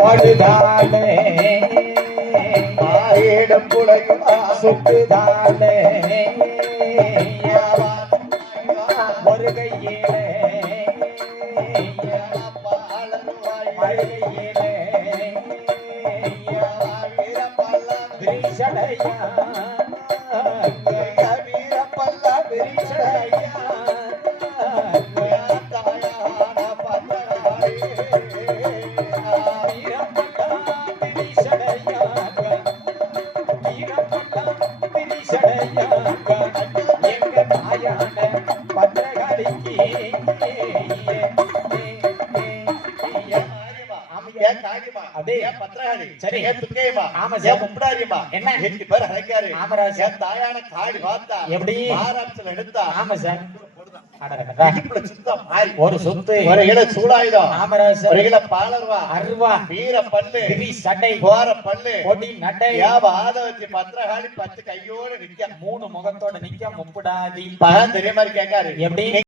பாடுதானே ஆயிடம் குடையும் சுட்டுதானே ஒரு கையிலே மழையிலே விரிசடையா வீரப்பல்லா விரிசடையா எங்க தாயான பத்திரகாளிக்கு அதே பத்திரகாளி சரி துக்கையமா ஆமா சார் முப்படாரியமா என்ன எட்டு பேர் அழைக்காரு ஆமராஜ் தாயான காளி பார்த்தா எப்படி ஆராய்ச்சியில் எடுத்தா ஆமா சார் ஒரு சொத்து ஒரு இட சூடாயுதம் ஆமராஜ் ஒரு கிலோ பாலர்வா அருவா வீர பல்லு சட்டை போற பல்லு பொடி நட்டை ஆதவத்தி பத்திரகாளி 10 கையோட நிக்க 3 முகத்தோட நிக்க முப்படாதி தெரியுமா கேட்காரு எப்படி